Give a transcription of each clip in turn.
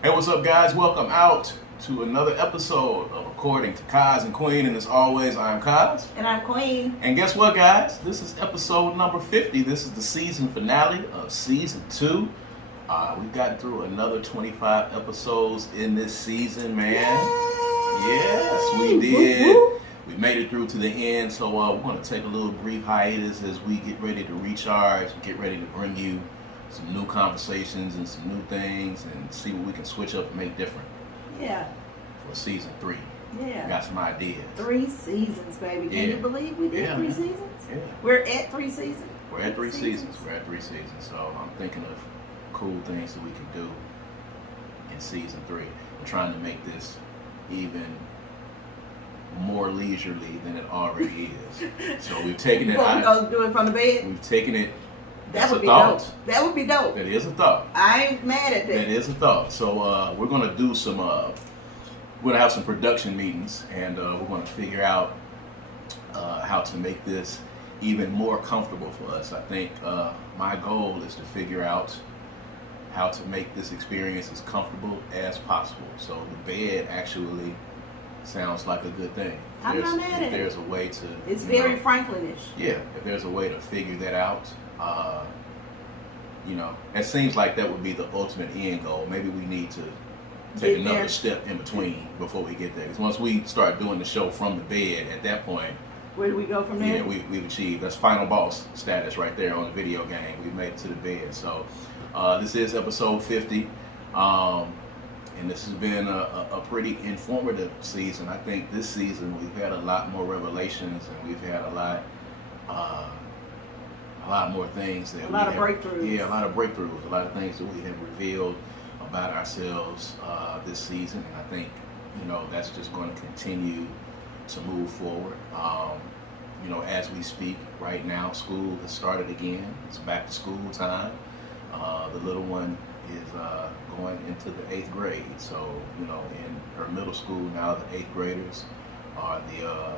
Hey, what's up, guys? Welcome out to another episode of According to Kaz Queen. And as always, I'm Kaz. And I'm Queen. And guess what, guys? This is episode number 50. This is the season finale of season 2. We've gotten through another 25 episodes in this season, man. Yes, we did. We made it through to the end, so we're going to take a little brief hiatus as we get ready to recharge, get ready to bring you some new conversations and some new things and see what we can switch up and make different. Yeah. For season 3. Yeah. We got some ideas. 3 seasons, baby. Can you believe we did 3 seasons? Yeah. We're at 3 seasons? We're at 3 seasons. We're at 3 seasons. So I'm thinking of cool things that we can do in season 3. We're trying to make this even more leisurely than it already is. So we've taken it out. Go do it from the bed? We've taken it. That would be dope. That would be dope. That is a thought. I ain't mad at that. That is a thought. So we're going to do some, we're going to have some production meetings, and we're going to figure out how to make this even more comfortable for us. I think my goal is to figure out how to make this experience as comfortable as possible. So the bed actually sounds like a good thing. I'm not mad at it. There's a way to... It's very Franklin-ish. Yeah, if there's a way to figure that out, it seems like that would be the ultimate end goal. Maybe we need to take another step in between before we get there. Because once we start doing the show from the bed, at that point... Where do we go from there? Yeah, we've achieved. That's final boss status right there on the video game. We made it to the bed. So this is episode 50. And this has been a pretty informative season. I think this season we've had a lot more revelations, and we've had a lot more things that a lot of breakthroughs. Yeah, a lot of breakthroughs. A lot of things that we have revealed about ourselves this season, and I think that's just going to continue to move forward. As we speak right now, school has started again. It's back to school time. The little one is going into the 8th grade. So, in her middle school now, the 8th graders are the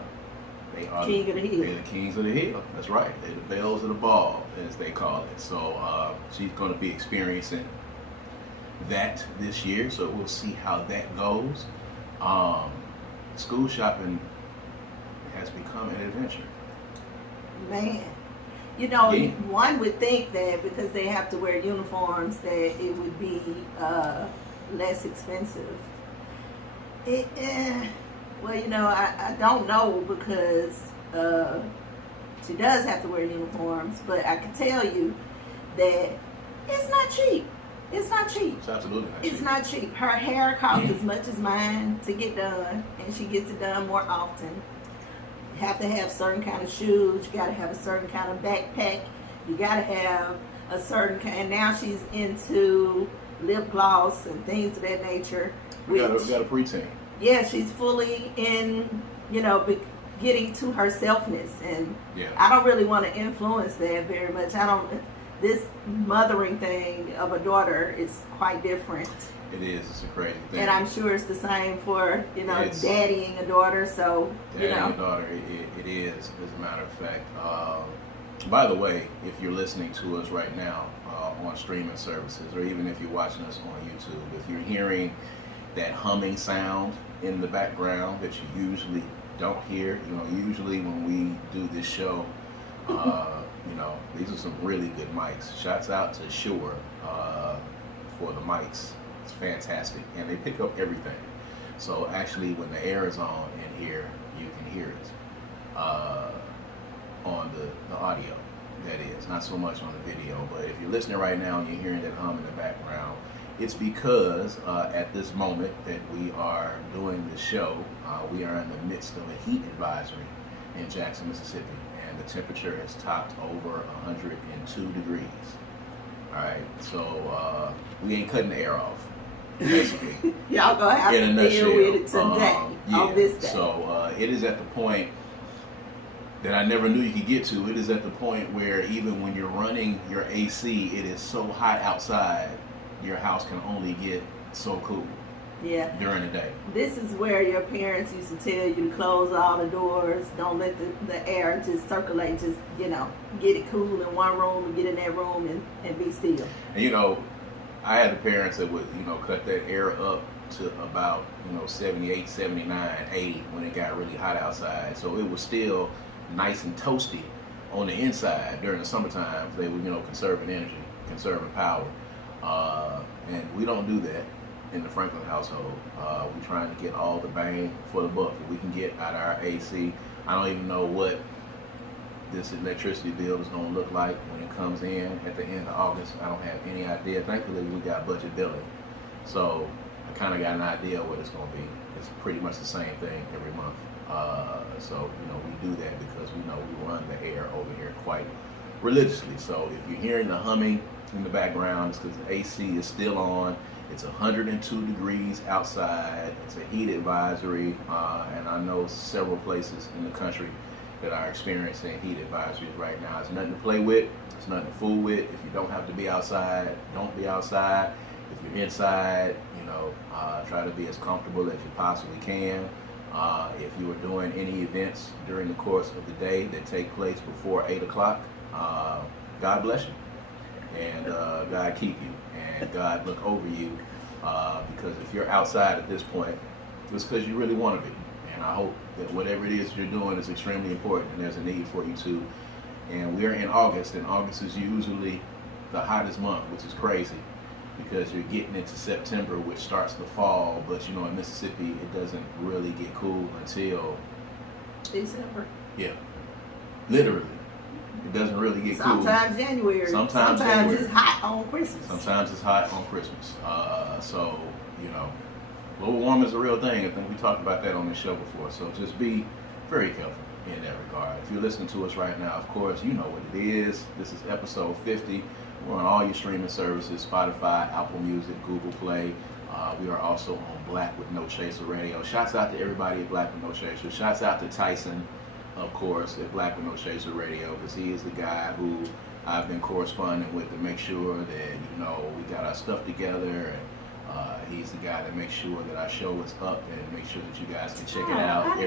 King of the hill. They're the kings of the hill. That's right. They're the bells of the ball, as they call it. So she's going to be experiencing that this year. So we'll see how that goes. School shopping has become an adventure. Man. One would think that because they have to wear uniforms that it would be less expensive. I don't know because she does have to wear uniforms, but I can tell you that it's not cheap. It's not cheap. It's absolutely not cheap. It's not cheap. Her hair costs as much as mine to get done, and she gets it done more often. You have to have certain kind of shoes. You got to have a certain kind of backpack. You got to have a certain kind. And now she's into lip gloss and things of that nature. We got a preteen. Yeah, she's fully in, getting to her selfness, and I don't really want to influence that very much. This mothering thing of a daughter is quite different. It is. It's a crazy thing. And I'm sure it's the same for, daddying a daughter. So, daddying a daughter, it is, as a matter of fact. By the way, if you're listening to us right now on streaming services, or even if you're watching us on YouTube, if you're hearing that humming sound in the background that you usually don't hear, usually when we do this show, these are some really good mics. Shouts out to Shure for the mics. It's fantastic, and they pick up everything. So actually, when the air is on in here, you can hear it on the audio. That is, not so much on the video. But if you're listening right now and you're hearing that hum in the background, it's because at this moment that we are doing this show, we are in the midst of a heat advisory in Jackson, Mississippi, and the temperature has topped over 102 degrees. All right, so we ain't cutting the air off. Basically, y'all gonna have to deal with it today, on this day. So it is at the point that I never knew you could get to. It is at the point where even when you're running your AC, it is so hot outside, your house can only get so cool. Yeah. During the day. This is where your parents used to tell you to close all the doors, don't let the air just circulate, just, get it cool in one room and get in that room and be still. And I had the parents that would, cut that air up to about, 78, 79, 80 when it got really hot outside. So it was still nice and toasty on the inside during the summertime. They were, conserving energy, conserving power. And we don't do that in the Franklin household. We're trying to get all the bang for the buck that we can get out of our AC. I don't even know what this electricity bill is going to look like when it comes in at the end of August. I don't have any idea. Thankfully, we got budget billing, so I kind of got an idea what it's going to be. It's pretty much the same thing every month. So we do that because we know we run the air over here quite religiously. So if you're hearing the humming in the background, it's because the AC is still on. It's 102 degrees outside. It's a heat advisory, and I know several places in the country that are experiencing heat advisories right now. It's nothing to play with. It's nothing to fool with. If you don't have to be outside, don't be outside. If you're inside, try to be as comfortable as you possibly can. If you are doing any events during the course of the day that take place before 8 o'clock, God bless you. And God keep you. And God look over you. Because if you're outside at this point, it's because you really want to be. And I hope that whatever it is you're doing is extremely important and there's a need for you to. And we're in August, and August is usually the hottest month, which is crazy because you're getting into September, which starts the fall. But in Mississippi, it doesn't really get cool until December. Yeah, literally. It doesn't really get Sometimes cool. January. Sometimes January. It's hot on Christmas. Sometimes it's hot on Christmas. So, global warming is a real thing. I think we talked about that on this show before. So just be very careful in that regard. If you're listening to us right now, of course, you know what it is. This is episode 50. We're on all your streaming services, Spotify, Apple Music, Google Play. We are also on Black with No Chaser Radio. Shouts out to everybody at Black with No Chaser. Shouts out to Tyson, of course, at Black with No Chaser Radio, because he is the guy who I've been corresponding with to make sure that, we got our stuff together. And he's the guy that makes sure that our show is up and make sure that you guys can check it out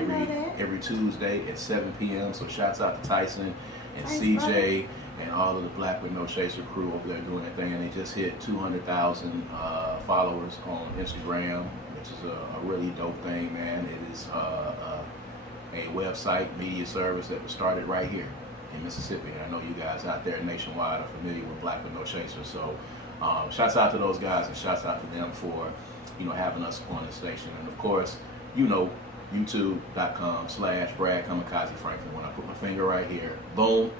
every Tuesday at 7 p.m. So shouts out to Tyson and CJ and all of the Black with No Chaser crew over there doing their thing. And they just hit 200,000 followers on Instagram, which is a really dope thing, man. It is a website media service that was started right here in Mississippi. And I know you guys out there nationwide are familiar with Black with No Chaser. So shouts out to those guys and shouts out to them for having us on the station. And of course, youtube.com/Brad Kamikaze Franklin. When I put my finger right here, boom,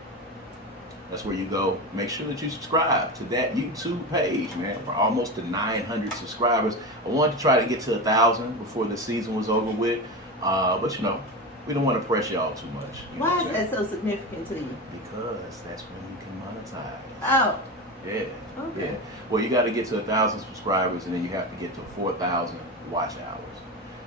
that's where you go. Make sure that you subscribe to that YouTube page, man. We're almost to 900 subscribers. I wanted to try to get to 1,000 before the season was over with, but we don't want to press y'all too much. Why is that so significant to you? Because that's when you can monetize. Oh. Yeah. Okay. Yeah. Well, you got to get to 1,000 subscribers, and then you have to get to 4,000 watch hours.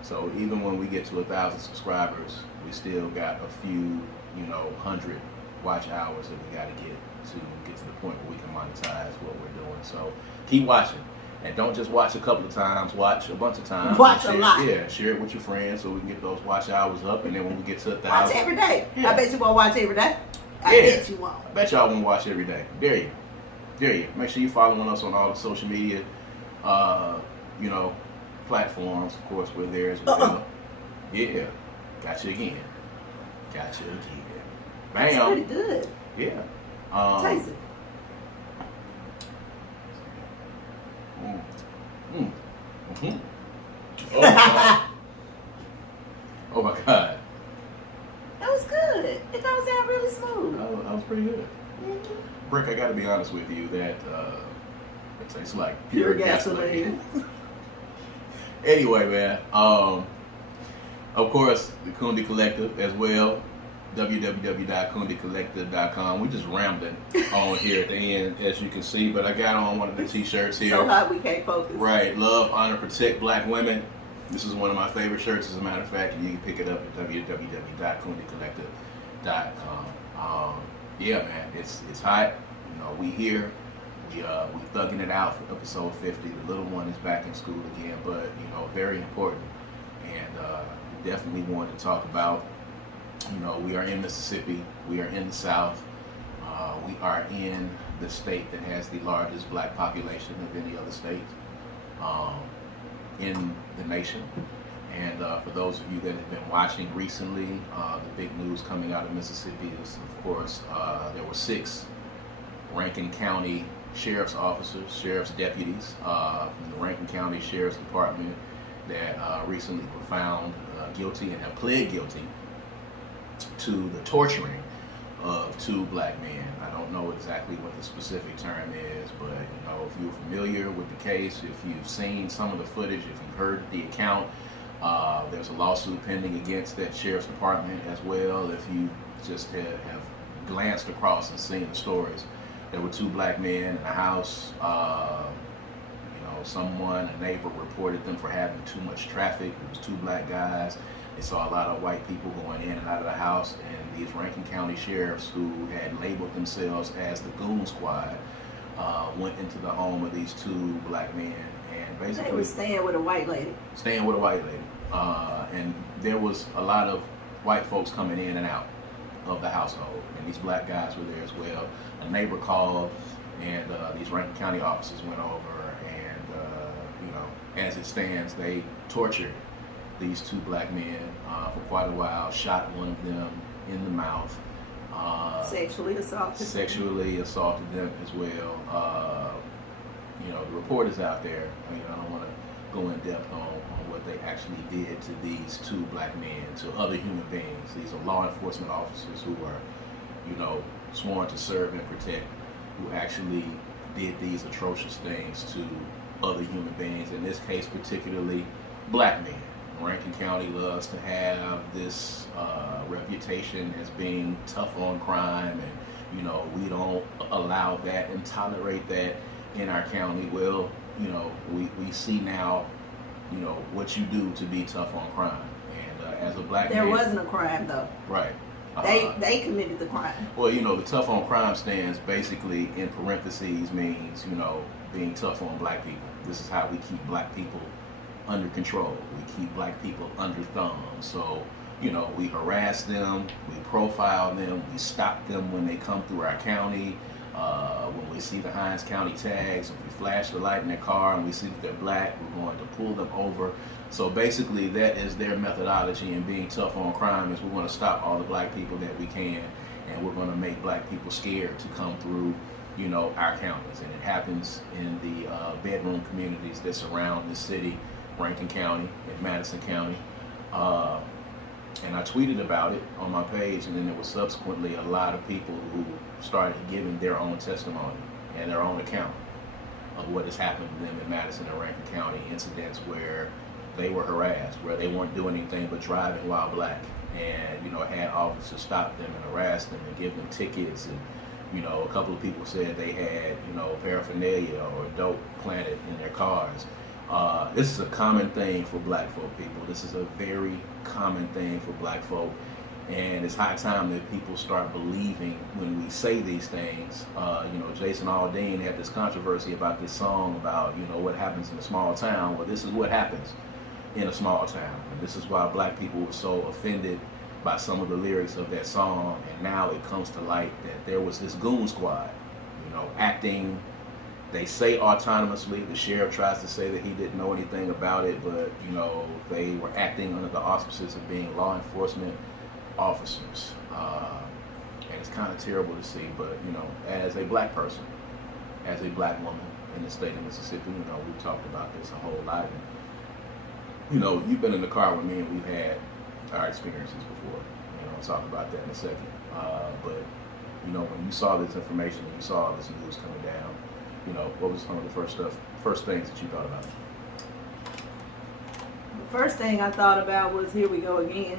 So even when we get to 1,000 subscribers, we still got a few, 100 watch hours that we got to get to the point where we can monetize what we're doing. So keep watching, and don't just watch a couple of times. Watch a bunch of times. Watch a lot. Yeah, share it with your friends so we can get those watch hours up, and then when we get to 1,000, watch every day. Yeah. I bet you won't watch every day. I bet you won't. I bet y'all won't watch every day. Dare you. Make sure you're following us on all the social media, platforms. Of course, we're there as well. Yeah. Got you again. Bam. That's pretty good. Yeah. Taste it. Oh my God. That was good. It goes down really smooth. That was pretty good. Mm-hmm. Brick, I got to be honest with you that it tastes like Pure gasoline. Anyway, man. Of course, the Kundi Collective as well. www.kundicollective.com. We just rambling on here at the end, as you can see. But I got on one of the t-shirts here. So hot we can't focus. Right. Love, honor, protect Black women. This is one of my favorite shirts, as a matter of fact. And you can pick it up at www.kundicollective.com. Yeah, man. It's hot. We here. We thugging it out for episode 50. The little one is back in school again, but very important. And we definitely wanted to talk about. We are in Mississippi. We are in the South. We are in the state that has the largest black population of any other state in the nation. And for those of you that have been watching recently, the big news coming out of Mississippi is, of course, there were 6 Rankin County sheriff's officers, sheriff's deputies from the Rankin County Sheriff's Department that recently were found guilty and have pled guilty to the torturing of 2 black men. I don't know exactly what the specific term is, but if you're familiar with the case, if you've seen some of the footage, if you've heard the account, there's a lawsuit pending against that sheriff's department as well. If you just have glanced across and seen the stories, there were 2 black men in a house. A neighbor reported them for having too much traffic. It was 2 black guys. They saw a lot of white people going in and out of the house, and these Rankin County sheriffs, who had labeled themselves as the Goon Squad, went into the home of these 2 black men, and basically they were staying with a white lady. And there was a lot of white folks coming in and out of the household, and these black guys were there as well. A neighbor called, and these Rankin County officers went over, and as it stands, they tortured these 2 black men for quite a while, shot one of them in the mouth, sexually assaulted them as well. The report is out there. I don't want to go in depth on what they actually did to these 2 black men, to other human beings. These are law enforcement officers who are, sworn to serve and protect, who actually did these atrocious things to other human beings, in this case particularly black men. Rankin County loves to have this reputation as being tough on crime, and we don't allow that and tolerate that in our county. Well, we see now what you do to be tough on crime, and as a black man, there wasn't a crime though. Right. They committed the crime. Well, the tough on crime stance basically in parentheses means, being tough on black people. This is how we keep black people under control. We keep black people under thumb. So, we harass them, we profile them, we stop them when they come through our county. When we see the Hines County tags, if we flash the light in their car and we see that they're black, we're going to pull them over. So basically, that is their methodology in being tough on crime, is we're going to stop all the black people that we can, and we're going to make black people scared to come through, our counties. And it happens in the bedroom communities that surround the city, Rankin County and Madison County. And I tweeted about it on my page, and then there was subsequently a lot of people who started giving their own testimony and their own account of what has happened to them in Madison and Rankin County, incidents where they were harassed, where they weren't doing anything but driving while black, and had officers stop them and harass them and give them tickets. And a couple of people said they had paraphernalia or dope planted in their cars. This is a common thing for black folk, people. This is a very common thing for black folk, and it's high time that people start believing when we say these things. Jason Aldean had this controversy about this song about what happens in a small town. Well, this is what happens in a small town, and this is why black people were so offended by some of the lyrics of that song. And now it comes to light that there was this Goon Squad, acting. They say autonomously. The sheriff tries to say that he didn't know anything about it, but they were acting under the auspices of being law enforcement officers, and it's kind of terrible to see. But as a black person, as a black woman in the state of Mississippi, we've talked about this a whole lot. And, you've been in the car with me, and we've had our experiences before. I'll talk about that in a second. But when you saw this information and you saw this news coming down, what was some of the first things that you thought about? The first thing I thought about was, here we go again.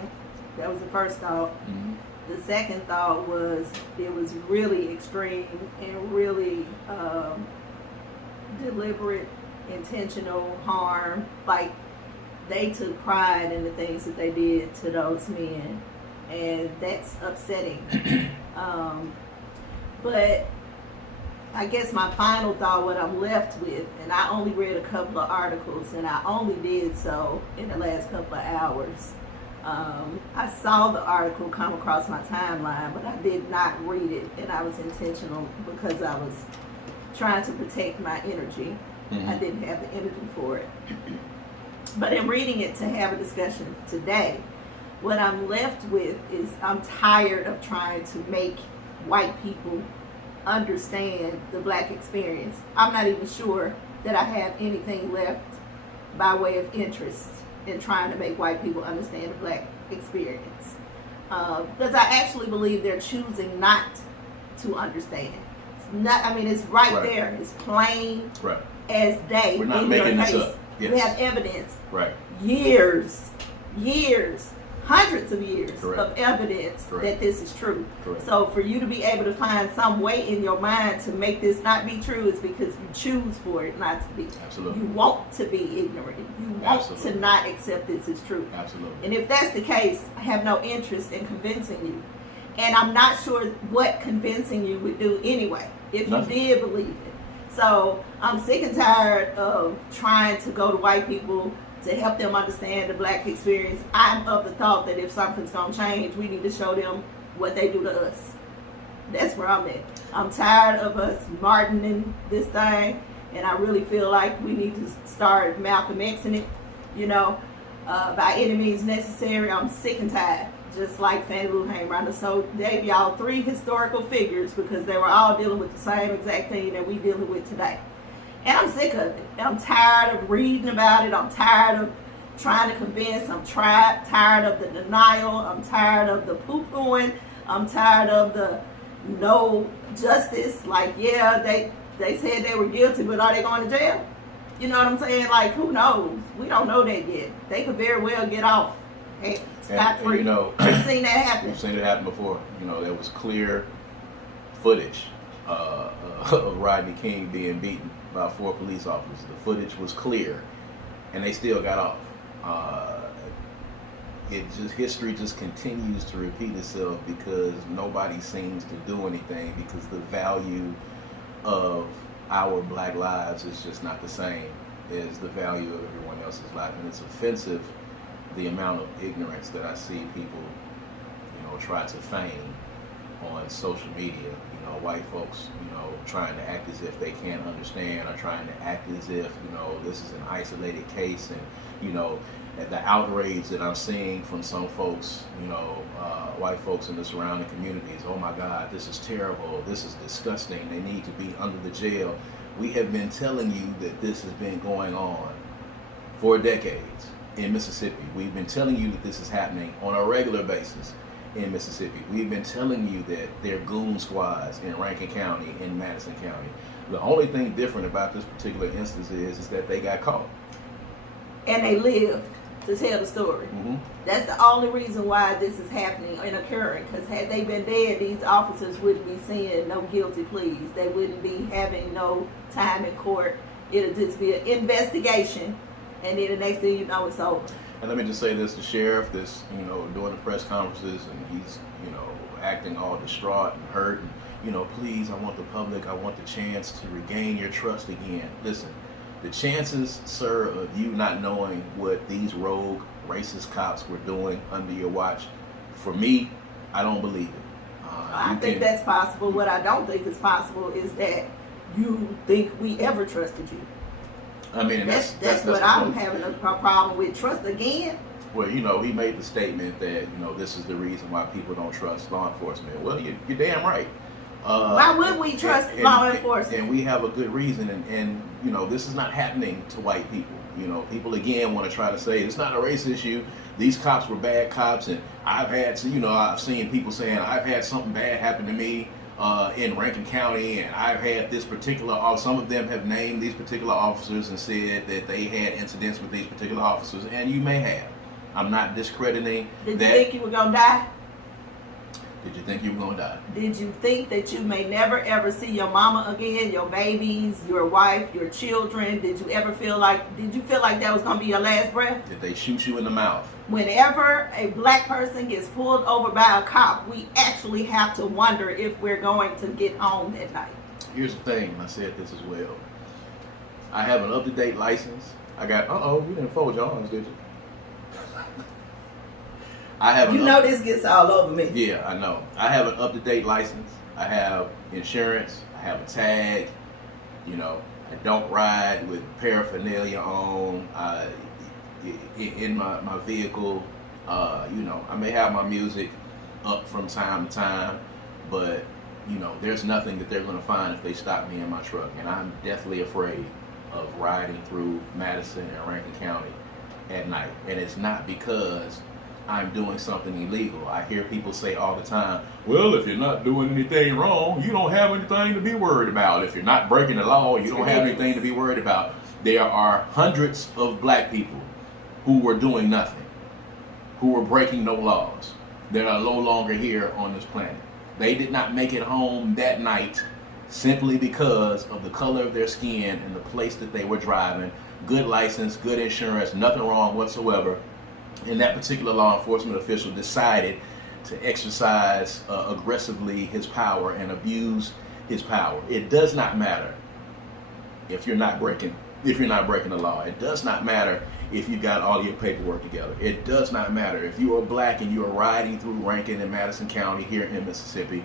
That was the first thought. Mm-hmm. The second thought was, it was really extreme and really deliberate, intentional harm. Like, they took pride in the things that they did to those men, and that's upsetting. But I guess my final thought, what I'm left with, and I only read a couple of articles, and I only did so in the last couple of hours. I saw the article come across my timeline, but I did not read it, and I was intentional because I was trying to protect my energy. Mm-hmm. I didn't have the energy for it. But in reading it to have a discussion today, what I'm left with is I'm tired of trying to make white people understand the black experience. I'm not even sure that I have anything left by way of interest in trying to make white people understand the black experience. Because I actually believe they're choosing not to understand. It's right there. It's plain as day. We're not making this up. Yes. We have evidence. Right. Years, hundreds of years of evidence that this is true. Correct. So for you to be able to find some way in your mind to make this not be true is because you choose for it not to be. Absolutely. You want to be ignorant. You want to not accept this as true. Absolutely. And if that's the case, I have no interest in convincing you. And I'm not sure what convincing you would do anyway, if you did believe it. So I'm sick and tired of trying to go to white people to help them understand the black experience. I'm of the thought that if something's going to change, we need to show them what they do to us. That's where I'm at. I'm tired of us martining this thing, and I really feel like we need to start Malcolm Xing it, by any means necessary. I'm sick and tired, just like Fannie Lou Hamer. So gave y'all 3 historical figures because they were all dealing with the same exact thing that we dealing with today. And I'm sick of it. I'm tired of reading about it. I'm tired of trying to convince. I'm tired of the denial. I'm tired of the poo-pooing. I'm tired of the no justice. Like, yeah, they said they were guilty, but are they going to jail? You know what I'm saying? Like, who knows? We don't know that yet. They could very well get off scot-free. I've seen that happen. I've seen it happen before. There was clear footage of Rodney King being beaten by 4 police officers. The footage was clear, and they still got off. History just continues to repeat itself because nobody seems to do anything, because the value of our black lives is just not the same as the value of everyone else's life. And it's offensive, the amount of ignorance that I see people try to feign on social media. White folks trying to act as if they can't understand, or trying to act as if this is an isolated case. And the outrage that I'm seeing from some folks, white folks in the surrounding communities, oh my God, this is terrible, this is disgusting, they need to be under the jail. We have been telling you that this has been going on for decades in Mississippi. We've been telling you that this is happening on a regular basis in Mississippi. We've been telling you that there are goon squads in Rankin County, in Madison County. The only thing different about this particular instance is that they got caught. And they lived to tell the story. Mm-hmm. That's the only reason why this is happening and occurring. Because had they been dead, these officers wouldn't be seeing no guilty pleas. They wouldn't be having no time in court. It'll just be an investigation, and then the next thing you know, it's over. And let me just say this: the sheriff that's doing the press conferences, and he's acting all distraught and hurt, and please, I want the public, I want the chance to regain your trust again. Listen, the chances, sir, of you not knowing what these rogue racist cops were doing under your watch, for me, I don't believe it. I think that's possible. What I don't think is possible is that you think we ever trusted you. I mean, that's what I'm having a problem with. Trust again? Well, he made the statement that, this is the reason why people don't trust law enforcement. Well, you're damn right. Why would we trust law enforcement? And we have a good reason. And this is not happening to white people. People again want to try to say it's not a race issue. These cops were bad cops, and I've seen people saying I've had something bad happen to me in Rankin County, and I've had this particular, some of them have named these particular officers and said that they had incidents with these particular officers, and you may have. I'm not discrediting that. Did you think you were going to die? Did you think you were going to die? Did you think that you may never ever see your mama again, your babies, your wife, your children? Did you feel like that was going to be your last breath? Did they shoot you in the mouth? Whenever a black person gets pulled over by a cop, we actually have to wonder if we're going to get home that night. Here's the thing, and I said this as well. I have an up-to-date license. I got, you didn't fold your arms, did you? I have You know this gets all over me. Yeah, I know. I have an up-to-date license. I have insurance. I have a tag. You know, I don't ride with paraphernalia on in my vehicle. You know, I may have my music up from time to time, but you know, there's nothing that they're going to find if they stop me in my truck. And I'm deathly afraid of riding through Madison and Rankin County at night. And it's not because I'm doing something illegal. I hear people say all the time, well, if you're not doing anything wrong, you don't have anything to be worried about. If you're not breaking the law, you don't have anything to be worried about. There are hundreds of black people who were doing nothing, who were breaking no laws, that are no longer here on this planet. They did not make it home that night simply because of the color of their skin and the place that they were driving. Good license, good insurance, nothing wrong whatsoever. And that particular law enforcement official decided to exercise aggressively his power and abuse his power. It does not matter if you're not breaking the law. It does not matter if you got all your paperwork together. It does not matter if you are black and you are riding through Rankin and Madison County here in Mississippi.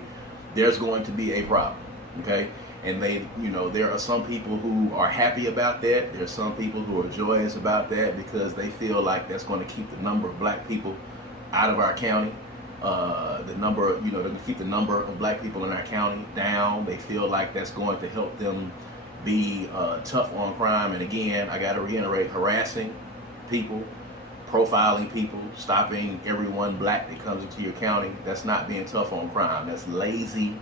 There's going to be a problem, okay? And there are some people who are happy about that. There's some people who are joyous about that because they feel like that's going to keep the number of black people out of our county. They're going to keep the number of black people in our county down. They feel like that's going to help them be tough on crime. And again, I got to reiterate, harassing people, profiling people, stopping everyone black that comes into your county, that's not being tough on crime. That's lazy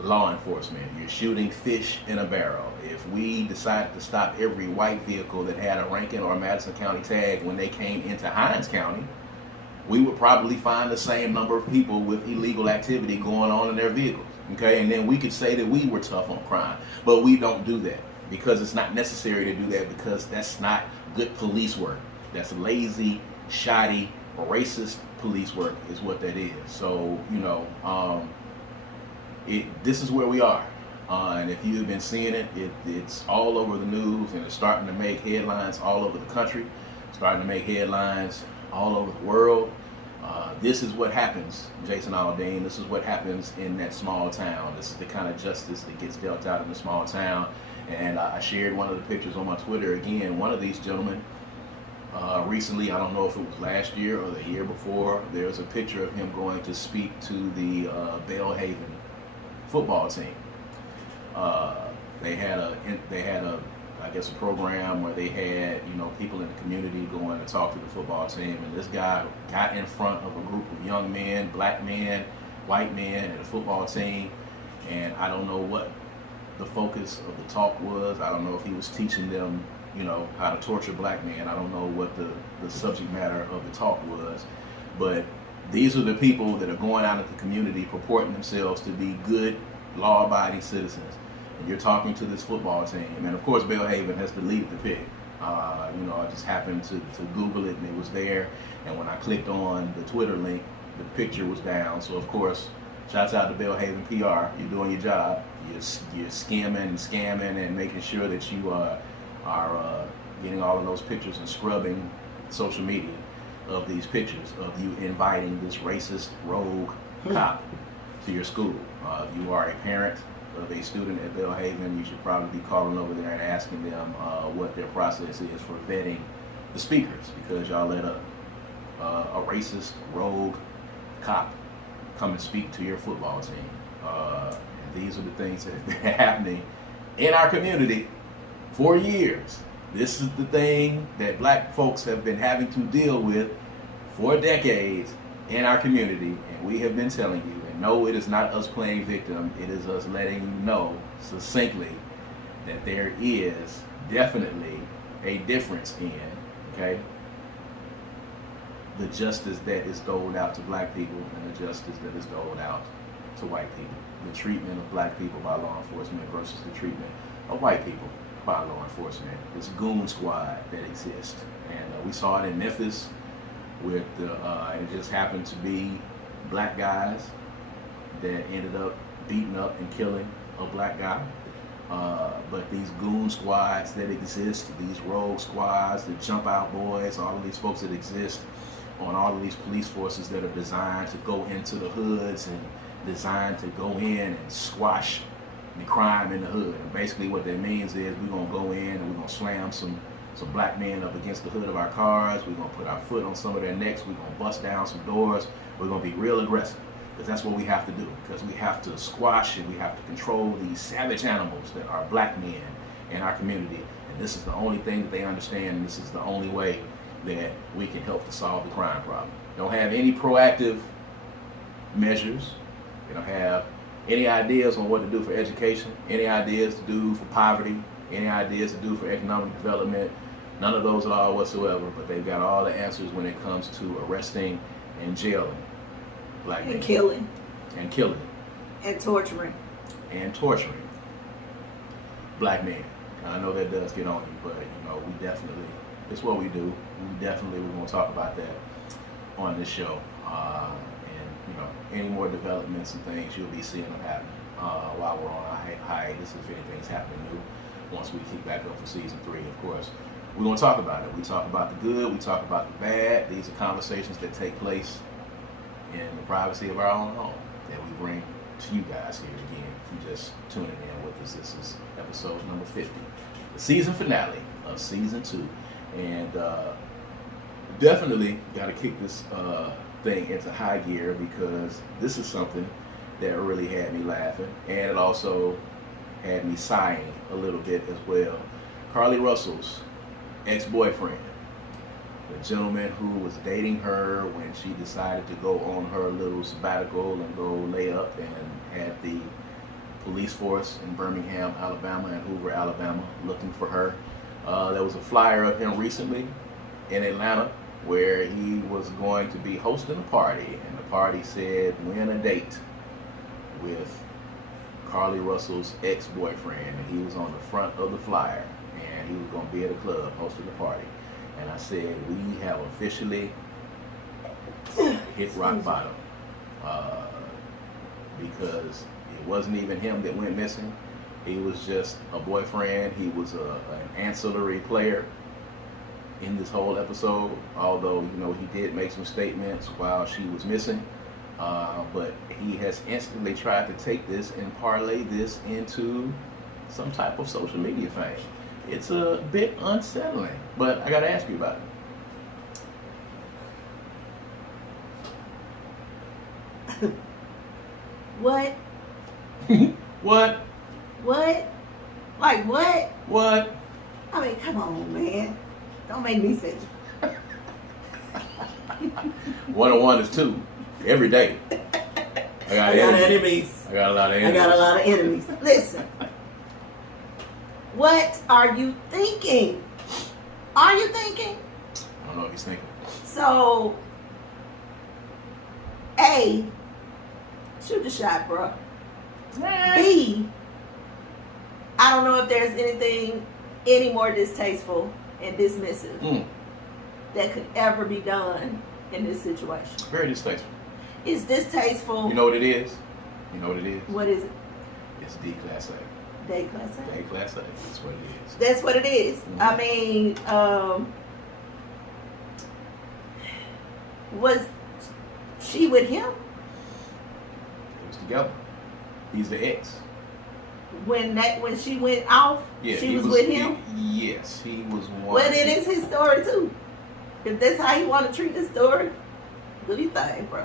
law enforcement. You're shooting fish in a barrel. If we decided to stop every white vehicle that had a Rankin or Madison County tag when they came into Hinds County, we would probably find the same number of people with illegal activity going on in their vehicles. Okay, and then we could say that we were tough on crime, but we don't do that because it's not necessary to do that, because that's not good police work. That's lazy, shoddy, racist police work is what that is. So, this is where we are. And if you've been seeing it's all over the news, and it's starting to make headlines all over the country, starting to make headlines all over the world. This is what happens, Jason Aldean. This is what happens in that small town. This is the kind of justice that gets dealt out in the small town. And I shared one of the pictures on my Twitter. Again, one of these gentlemen, recently, I don't know if it was last year or the year before, there's a picture of him going to speak to the Belhaven football team. They had a program where they had, people in the community going to talk to the football team, and this guy got in front of a group of young men, black men, white men, and a football team, and I don't know what the focus of the talk was. I don't know if he was teaching them, how to torture black men. I don't know what the subject matter of the talk was, but these are the people that are going out into the community purporting themselves to be good, law-abiding citizens. And you're talking to this football team. And of course, Belhaven has deleted the pic. I just happened to Google it, and it was there. And when I clicked on the Twitter link, the picture was down. So of course, shouts out to Belhaven PR. You're doing your job. You're skimming and scamming and making sure that you are getting all of those pictures and scrubbing social media of these pictures of you inviting this racist rogue cop to your school. If you are a parent of a student at Belhaven, you should probably be calling over there and asking them what their process is for vetting the speakers, because y'all let a racist rogue cop come and speak to your football team. And these are the things that have been happening in our community for years. This is the thing that black folks have been having to deal with for decades in our community, and we have been telling you. And no, it is not us playing victim. It is us letting you know succinctly that there is definitely a difference in, the justice that is doled out to black people and the justice that is doled out to white people. The treatment of black people by law enforcement versus the treatment of white people by law enforcement. This Goon squad that exists. And we saw it in Memphis with it just happened to be black guys that ended up beating up and killing a black guy. But these Goon squads that exist, these rogue squads, the jump out boys, all of these folks that exist, on all of these police forces that are designed to go into the hoods and designed to go in and squash the crime in the hood. And basically what that means is we're going to go in and we're going to slam some black men up against the hood of our cars. We're going to put our foot on some of their necks. We're going to bust down some doors. We're going to be real aggressive, because that's what we have to do, because we have to squash and we have to control these savage animals that are black men in our community. And this is the only thing that they understand, and this is the only way that we can help to solve the crime problem. Don't have any proactive measures. They don't have any ideas on what to do for education, any ideas to do for poverty, any ideas to do for economic development. None of those at all whatsoever, but they've got all the answers when it comes to arresting and jailing black men. And killing. And killing. And torturing. And torturing black men. I know that does get on you, but we definitely, it's what we do. We're going to talk about that on this show. And any more developments and things, you'll be seeing them happen while we're on our hiatus, if anything's happening new. Once we kick back up for season 3, of course, we're going to talk about it. We talk about the good, we talk about the bad. These are conversations that take place in the privacy of our own home that we bring to you guys here again. If you're just tuning in with us, this is episode number 50, the season finale of season 2. And definitely got to kick this thing into high gear, because this is something that really had me laughing, and it also had me sighing a little bit as well. Carlee Russell's ex-boyfriend, the gentleman who was dating her when she decided to go on her little sabbatical and go lay up, and had the police force in Birmingham, Alabama, and Hoover, Alabama looking for her. There was a flyer of him recently in Atlanta where he was going to be hosting a party, and the party said win a date with Carlee Russell's ex-boyfriend, and he was on the front of the flyer, and he was going to be at a club hosting the party. And I said, we have officially hit rock bottom, because it wasn't even him that went missing. He was just a boyfriend. He was an ancillary player in this whole episode, although he did make some statements while she was missing, but he has instantly tried to take this and parlay this into some type of social media fame. It's a bit unsettling, but I gotta ask you about it. What? What? What? Like what? What? I mean, come on, man. Don't make me say it. 1 and 1 is 2 every day. I got enemies. I got a lot of enemies. I got a lot of enemies. Listen. What are you thinking? Are you thinking? I don't know if he's thinking. So, A, shoot the shot, bro. B, I don't know if there's anything any more distasteful and dismissive that could ever be done in this situation. Very distasteful. It's distasteful. You know what it is? You know what it is? What is it? It's D Class A. Day Class A. Day Class A. That's what it is. That's what it is. Mm-hmm. I mean, was she with him? It was together. He's the ex. When she went off, yeah, she was with him? Yes, he was one. Well, then it's his story too. If that's how you want to treat the story, do your thing, bro.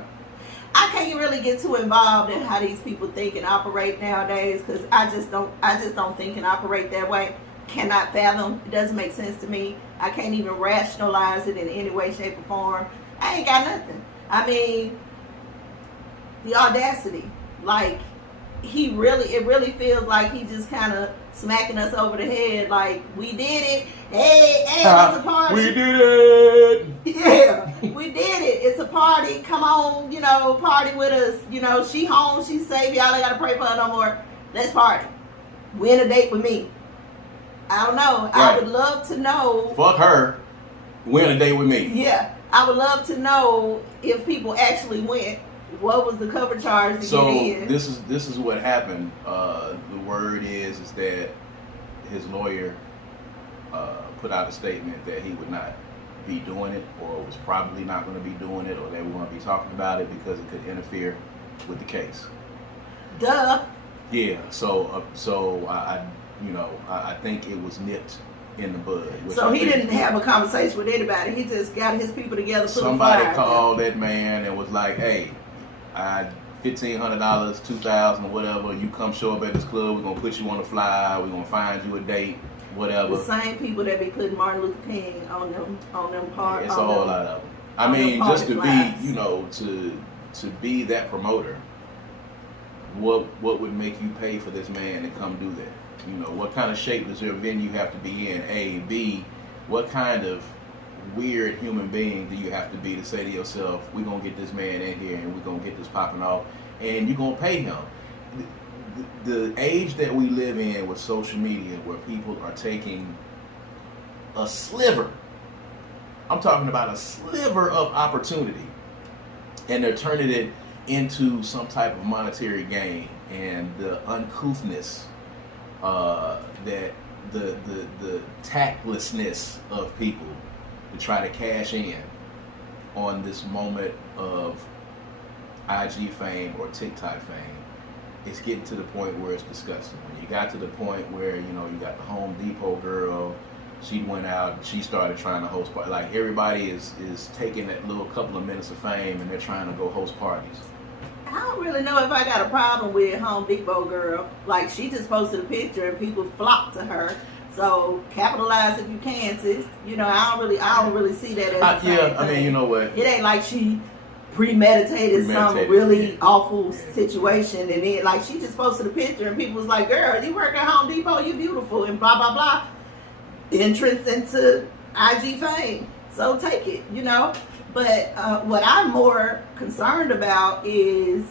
I can't really get too involved in how these people think and operate nowadays, because I just don't think and operate that way. Cannot fathom. It doesn't make sense to me. I can't even rationalize it in any way, shape, or form. I ain't got nothing. I mean, the audacity. Like, it really feels like he just kind of smacking us over the head. Like, we did it. Hey, it's a party. We did it. Yeah, we did it. It's a party. Come on, party with us. She home. She's safe. Y'all ain't got to pray for her no more. Let's party. Win a date with me. I don't know. Right. I would love to know. Fuck her. Win a date with me. Yeah. I would love to know if people actually went. What was the cover charge to get in? This is what happened. The word is that his lawyer put out a statement that he would not be doing it, or was probably not going to be doing it, or they were going to be talking about it because it could interfere with the case. Duh. Yeah. So I think it was nipped in the bud. So he didn't have a conversation with anybody. He just got his people together. Somebody called that man and was like, "Hey, I $1,500, $2,000, whatever. You come show up at this club. We're gonna put you on the fly. We're gonna find you a date, whatever." The same people that be putting Martin Luther King on them parts. It's a whole lot of them. I mean, just to be, to be that promoter. What would make you pay for this man to come do that? What kind of shape does your venue have to be in? A, B, what kind of weird human being do you have to be to say to yourself, we're going to get this man in here and we're going to get this popping off and you're going to pay him? The age that we live in with social media, where people are taking a sliver, I'm talking about a sliver of opportunity, and they're turning it into some type of monetary gain, and the uncouthness, that the tactlessness of people to try to cash in on this moment of IG fame or TikTok fame, it's getting to the point where it's disgusting. When you got to the point where you got the Home Depot girl, she went out and she started trying to host parties. Like, everybody is taking that little couple of minutes of fame and they're trying to go host parties. I don't really know if I got a problem with Home Depot girl. Like, she just posted a picture and people flocked to her. So capitalize if you can, sis. I don't really see that as a yeah. I mean, you know what? It ain't like she premeditated some really awful situation, and then like she just posted a picture and people was like, "Girl, you work at Home Depot, you beautiful," and blah blah blah. Entrance into IG fame. So take it, But what I'm more concerned about is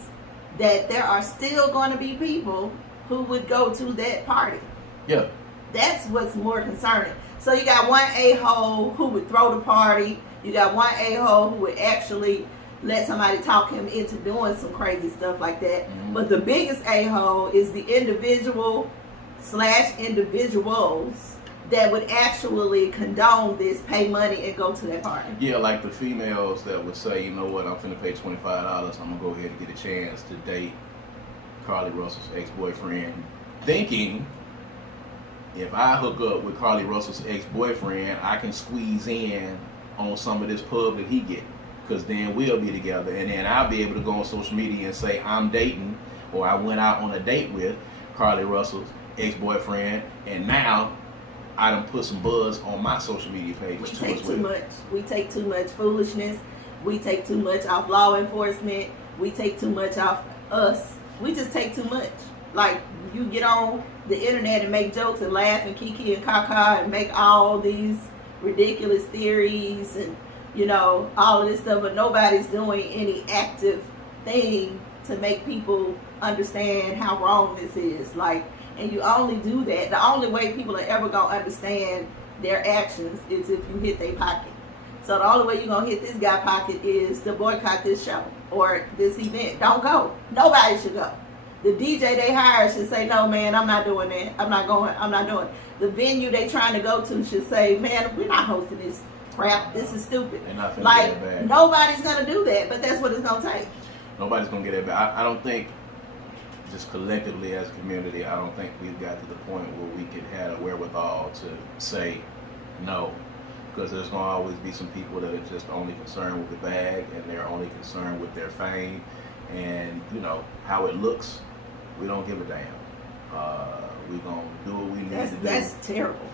that there are still going to be people who would go to that party. Yeah. That's what's more concerning. So you got one a-hole who would throw the party. You got one a-hole who would actually let somebody talk him into doing some crazy stuff like that. Mm-hmm. But the biggest a-hole is the individuals that would actually condone this, pay money, and go to that party. Yeah, like the females that would say, you know what, I'm finna pay $25. I'm gonna go ahead and get a chance to date Carlee Russell's ex-boyfriend, thinking if I hook up with Carlee Russell's ex-boyfriend, I can squeeze in on some of this pub that he get, because then we'll be together, and then I'll be able to go on social media and say I'm dating, or I went out on a date with Carlee Russell's ex-boyfriend, and now I done put some buzz on my social media page. We take too much. We take too much foolishness. We take too much off law enforcement. We take too much off us. We just take too much. Like, you get on the internet and make jokes and laugh and kiki and caca and make all these ridiculous theories and all of this stuff, but nobody's doing any active thing to make people understand how wrong this is. Like, and you only do that. The only way people are ever going to understand their actions is if you hit their pocket. So the only way you're going to hit this guy's pocket is to boycott this show or this event. Don't go. Nobody should go. The DJ they hire should say, no, man, I'm not doing that. I'm not going. I'm not doing it. The venue they trying to go to should say, man, we're not hosting this crap. This is stupid. Like, nobody's going to do that, but that's what it's going to take. Nobody's going to get it back. I don't think, just collectively as a community, I don't think we've got to the point where we could have a wherewithal to say no, because there's going to always be some people that are just only concerned with the bag, and they're only concerned with their fame and how it looks. We don't give a damn. We're going to do what we need to do. That's terrible.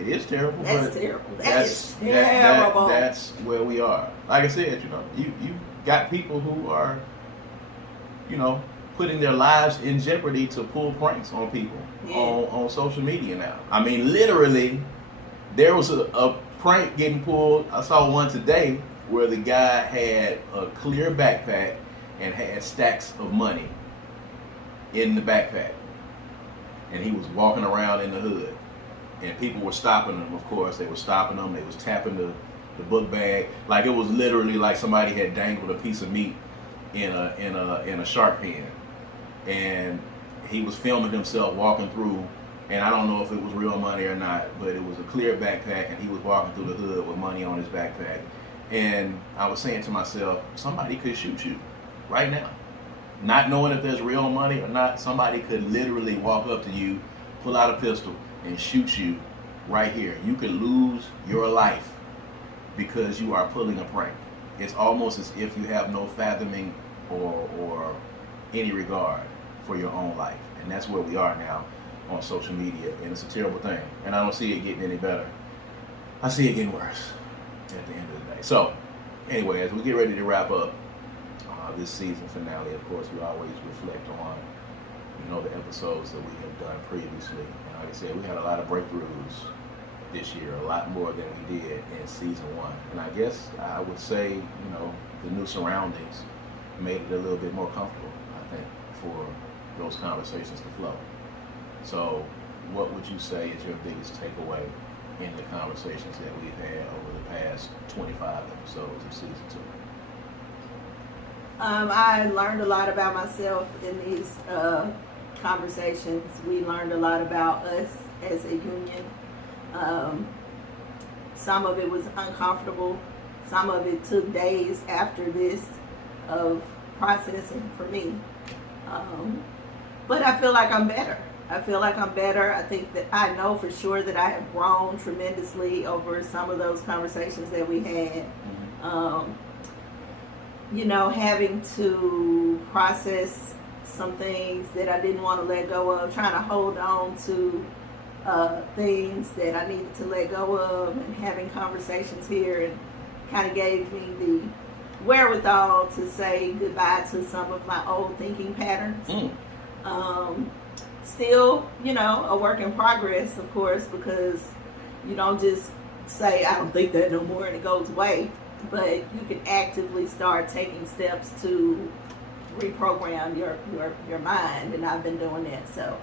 It is terrible. That's terrible. That's terrible. That's where we are. Like I said, you got people who are, putting their lives in jeopardy to pull pranks on people on social media now. I mean, literally, there was a prank getting pulled. I saw one today where the guy had a clear backpack and had stacks of money in the backpack. And he was walking around in the hood. And people were stopping him, of course. They were stopping him. They was tapping the book bag. Like, it was literally like somebody had dangled a piece of meat in a shark pen. And he was filming himself walking through And I don't know if it was real money or not, but it was a clear backpack, and he was walking through the hood with money on his backpack. And I was saying to myself, somebody could shoot you right now. Not knowing if there's real money or not, somebody could literally walk up to you, pull out a pistol, and shoot you right here. You could lose your life because you are pulling a prank. It's almost as if you have no fathoming or any regard for your own life. And that's where we are now on social media, and it's a terrible thing. And I don't see it getting any better. I see it getting worse at the end of the day. So, anyway, as we get ready to wrap up this season finale, of course, we always reflect on, the episodes that we have done previously. And like I said, we had a lot of breakthroughs this year, a lot more than we did in season 1. And I guess I would say, the new surroundings made it a little bit more comfortable, I think, for those conversations to flow. So, what would you say is your biggest takeaway in the conversations that we've had over the past 25 episodes of season 2? I learned a lot about myself in these conversations. We learned a lot about us as a union. Some of it was uncomfortable. Some of it took days after this of processing for me. But I feel like I'm better. I think that I know for sure that I have grown tremendously over some of those conversations that we had. Having to process some things that I didn't want to let go of, trying to hold on to things that I needed to let go of, and having conversations here, and kind of gave me the wherewithal to say goodbye to some of my old thinking patterns. Still, a work in progress, of course, because you don't just say, I don't think that no more, and it goes away. But you can actively start taking steps to reprogram your mind, and I've been doing that. So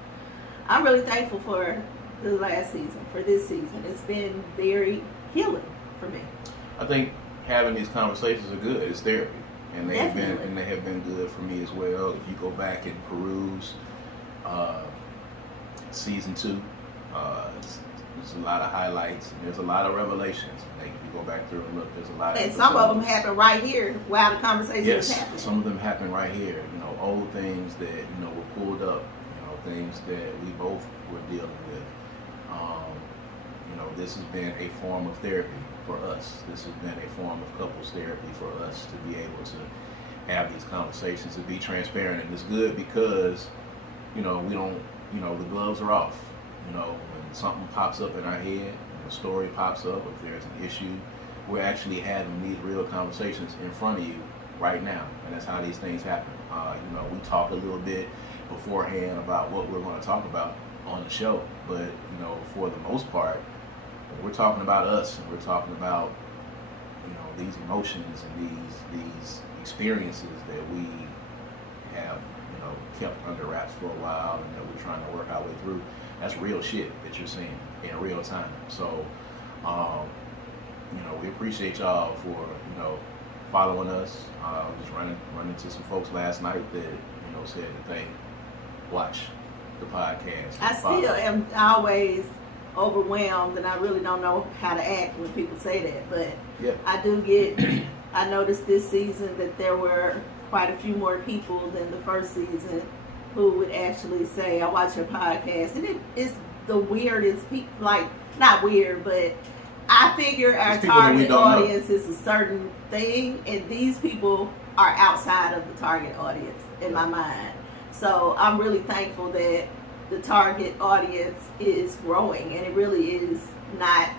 I'm really thankful for the last season, for this season. It's been very healing for me. I think having these conversations are good. It's therapy, and they have Definitely. been good for me as well. If you go back and peruse season 2, there's a lot of highlights, and there's a lot of revelations. Like, if you go back through and look, there's a lot of And some of them happen right here while the conversation is Yes, happening. some of them happen right here. Old things that were pulled up. Things that we both were dealing with. This has been a form of therapy for us. This has been a form of couples therapy for us to be able to have these conversations and be transparent. And it's good because, we don't, the gloves are off. When something pops up in our head, when a story pops up, if there's an issue, we're actually having these real conversations in front of you right now. And that's how these things happen. We talk a little bit beforehand about what we're going to talk about on the show. But, for the most part, we're talking about us, and we're talking about, these emotions and these experiences that we have, kept under wraps for a while, and that we're trying to work our way through. That's real shit that you're seeing in real time. So, we appreciate y'all for, following us. Just running into some folks last night that, said that they watch the podcast. I still am always overwhelmed, and I really don't know how to act when people say that. But yeah. I noticed this season that there were quite a few more people than the first season who would actually say, I watch your podcast. And it's the weirdest, not weird, but I figure our target audience is a certain thing, and these people are outside of the target audience in my mind. So I'm really thankful that the target audience is growing, and it really is not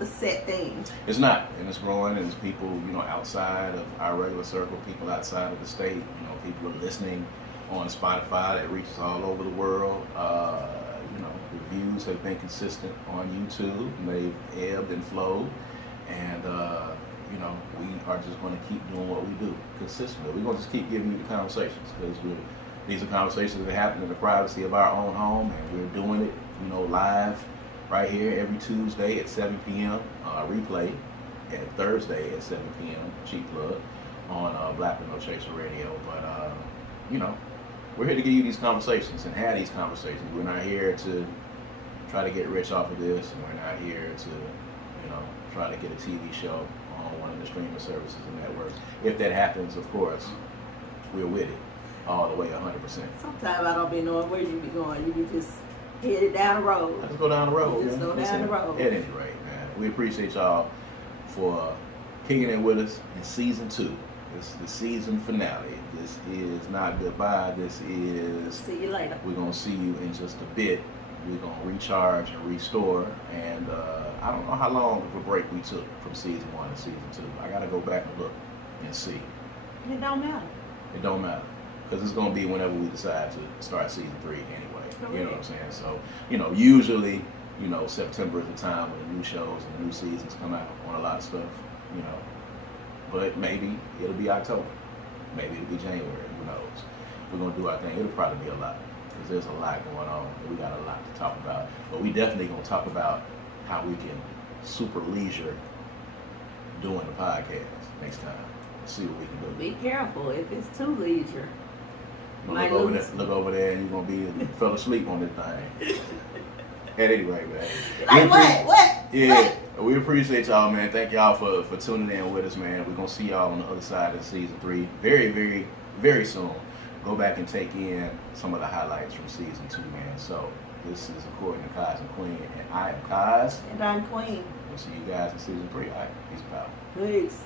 a set thing. It's not, and it's growing, and it's people, outside of our regular circle, people outside of the state. People are listening on Spotify that reaches all over the world. The views have been consistent on YouTube, and they've ebbed and flowed, and we are just going to keep doing what we do consistently. We're going to just keep giving you the conversations, because these are conversations that happen in the privacy of our own home, and we're doing it, live right here every Tuesday at 7 p.m. Replay at Thursday at 7 p.m. Cheap plug on Black with No Chaser Radio. But we're here to give you these conversations and have these conversations. We're not here to try to get rich off of this, and we're not here to, you know, try to get a TV show on one of the streaming services and networks. If that happens, of course, we're with it all the way 100%. Sometimes I don't be knowing where you be going. You be just headed down the road. I just go down the road. Just go down the road. At any rate, man, we appreciate y'all for kicking it with us in season 2. This is the season finale. This is not goodbye. This is See you later. we're gonna see you in just a bit. We're gonna recharge and restore. And I don't know how long of a break we took from season 1 to season 2. I gotta go back and look and see. It don't matter. It don't matter, because it's gonna be whenever we decide to start season 3 anyway. You know what I'm saying? So, you know, usually, you know, September is the time when the new shows and the new seasons come out on a lot of stuff. You know, but maybe it'll be October. Maybe it'll be January. Who knows? We're gonna do our thing. It'll probably be a lot, because there's a lot going on. And we got a lot to talk about. But we definitely gonna talk about how we can super leisure doing the podcast next time. See what we can do. Be careful if it's too leisure. Look over there, and you're gonna be fell asleep on this thing. At any rate, man. Like what? Yeah, we appreciate y'all, man. Thank y'all for tuning in with us, man. We're gonna see y'all on the other side of season 3 very, very, very soon. Go back and take in some of the highlights from season 2, man. So this is according to Kaz and Queen, and I am Kaz. And I'm Queen. We'll see you guys in season 3. All right, peace out. Peace.